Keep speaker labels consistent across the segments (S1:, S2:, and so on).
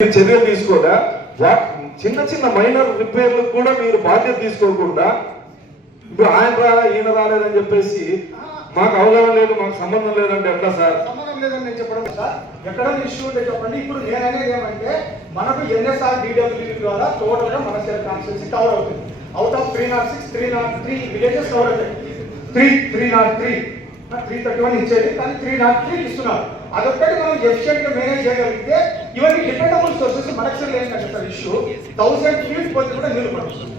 S1: మీరు చర్యలు తీసుకోడా చిన్న చిన్న మైనర్ రిపేర్లకు కూడా మీరు బాధ్యత తీసుకోకుండా ఇప్పుడు ఆయన రాలే ఈయన రాలేదని చెప్పేసి మాకు అవగాహన లేదు మాకు సంబంధం లేదంటే ఎట్లా సార్?
S2: సంబంధం లేదని నేను చెప్పడం సార్. ఎక్కడైనా ఇష్యూ ఉంటే చెప్పండి. ఇప్పుడు నేను అనేది ఏమంటే మనకు ఎన్ఎస్ఆర్ డిడబ్ల్యూ ద్వారా టోటల్గా మన సెల్ కాన్స్టిట్యూన్సీ కవర్ అవుతుంది. Out of three nought six three nought three villages cover అవుతాయి. Three three nought three three thirty one ఇచ్చేది కానీ త్రీ నాట్ త్రీ ఇస్తున్నారు. అదొక్కటి మనం ఎఫిషియెంట్గా మేనేజ్ చేయగలిగితే ఇవన్నీ డిపెండబుల్ సోర్సెస్ మనకు ఏంటంటే సార్ ఇష్యూ. థౌసండ్ ఫీట్ పోతే కూడా నీళ్ళు పడుతుంది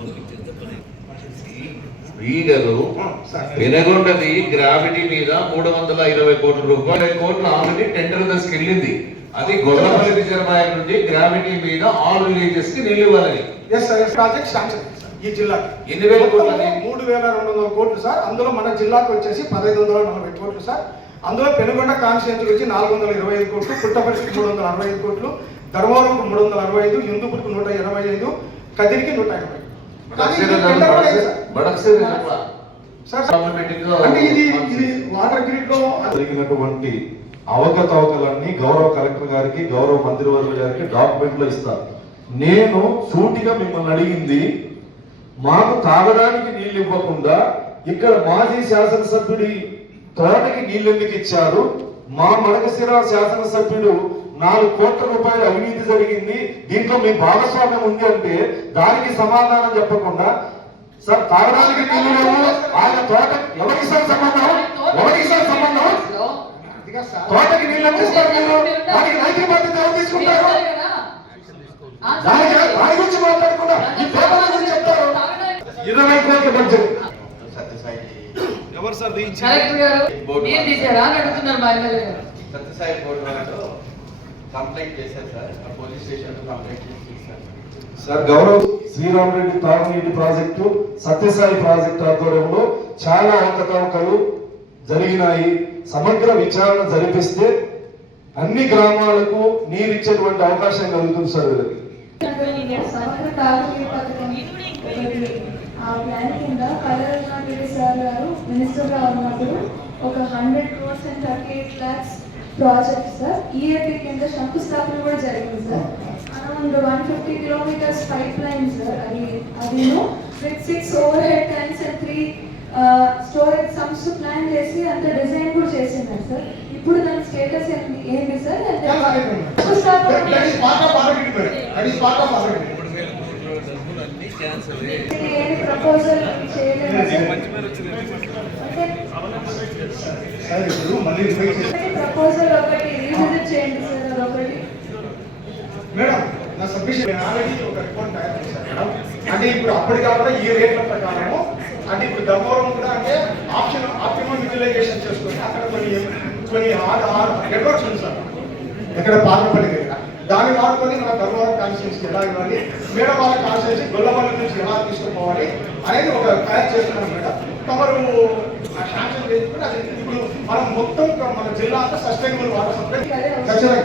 S2: సార్.
S3: వినగొండది గ్రావిటీ మీద మూడు వందల ఇరవై కోట్ల రూపాయల. కోట్లు ఆల్రెడీ టెండర్ దశకి వెళ్ళింది. అది గొల్లపల్లి రిజర్వాయర్ నుండి గ్రావిటీ మీద ఆల్ విలేజెస్కి నీళ్ళు ఇవ్వాలని.
S2: ఎస్ సార్ ప్రాజెక్ట్ శాంక్షన్ ఈ జిల్లాకి.
S3: ఎన్ని వేల కోట్లు?
S2: మూడు వేల రెండు వందల కోట్లు సార్ అందులో మన జిల్లాకు వచ్చేసి పదహైదు వందల నలభై కోట్లు సార్ అందులో పెనుగొండ కాన్స్టిట్యూన్సీ వచ్చి నాలుగు వందల ఇరవై ఐదు కోట్లు పుట్టపర్తికి మూడు వందల అరవై ఐదు కోట్లు ధర్మవరంకు మూడు వందల అరవై ఐదు హిందూపురికి నూట ఇరవై ఐదు కదిరికి నూట ఇరవై అంటే ఇది ఇది వాటర్ గ్రిడ్లో
S1: జరిగినటువంటి అవకతవకలన్నీ గౌరవ కలెక్టర్ గారికి గౌరవ మంత్రివర్యుల గారికి డాక్యుమెంట్లో ఇస్తారు. నేను సూటిగా మిమ్మల్ని అడిగింది మాకు తాగడానికి నీళ్ళు ఇవ్వకుండా ఇక్కడ మాజీ శాసనసభ్యుడి తోటకి నీళ్ళెందుకు ఇచ్చారు? మా మడకశిర శాసనసభ్యుడు నాలుగు కోట్ల రూపాయల అవినీతి జరిగింది. దీంట్లో మీ భాగస్వామ్యం ఉంది అంటే దానికి సమాధానం చెప్పకుండా సార్ తాగడానికి నీళ్ళు లేవు. ఆయన తోట ఎవరికి సార్ సంబంధం? ఎవరికి సార్ సంబంధం? తోటకి నీళ్ళు అందిస్తారు మీరు? దానికి నైతిక బాధ్యత ఎవరు తీసుకుంటారు? దాని గురించి మాట్లాడకుండా ఈ పేపర్ల గురించి చెప్తారు. ఇరవై కోట్ల బడ్జెట్ ఎవరు సార్
S4: కలెక్టర్ గారు మీరు తీసారా అని అడుగుతున్నారు మా ఎమ్మెల్యే గారు.
S5: సత్యసాయి బోర్డు కంప్లైంట్ చేశారు సార్. ఆ పోలీస్ స్టేషన్ కంప్లైంట్ చేసి సార్
S1: సార్ గౌరవ్ శ్రీరామరెడ్డి తాగునీటి ప్రాజెక్టు సత్యసాయి ప్రాజెక్టు ఆధ్వర్యంలో చాలా అవకతవకలు జరిగినాయి. సమగ్ర విచారణ జరిపిస్తే అన్ని గ్రామాలకు నీరు ఇచ్చేటువంటి అవకాశం కలుగుతుంది సార్ వీళ్ళకి.
S6: ఆ ప్లాన్ కింద కలర్ సార్ గారు మినిస్టర్గా ఉన్నప్పుడు ఒక hundred crores and thirty eight lakhs project sir EAP కింద శంకుస్థాపన కూడా జరిగింది sir around one fifty kilometres pipeline sir అది అది with six overhead tanks and three storage sumps plan చేసి అంత డిజైన్ కూడా చేసినారు సార్ ఇప్పుడు దాని స్టేటస్ ఏంటి ఏంటి సార్ ఏమి ప్రపోజల్ అంటే
S2: ఇప్పుడు మళ్ళీ
S6: ప్రపోజల్ ఒకటి రీవిజిట్ చేయండి సార్
S2: మేడం నా సబ్మిషన్ ఆల్రెడీ ఒక రిపోర్ట్ తయారు చేశాను మేడం అంటే ఇప్పుడు అప్పటికప్పుడు ఈ రేట్ల ప్రకారము అంటే ఇప్పుడు ధర్మవరం కూడా అంటే ఆప్షన్ ఆప్టిమం యూటిలైజేషన్ చేసుకుని అక్కడ కొన్ని కొన్ని ఆరు ఆరు నెట్వర్క్స్ ఉంది సార్ ఇక్కడ పాత్రపల్లి దాన్ని వాడుకొని మన ధర్మవరం కాన్స్టిట్యూన్సీ ఎలా ఇవ్వాలి మేడం వాళ్ళ కాన్స్టిట్యూన్సీ గొల్లపల్లి నుంచి ఎలా తీసుకుపోవాలి అనేది ఒక తయారు చేస్తున్నాం మేడం తమరు ఆ శాంక్షన్ చేసుకుని అది ఇప్పుడు మనం మొత్తం మన జిల్లా అంతా సస్టైనబుల్ వాటర్ సప్లై ఖచ్చితంగా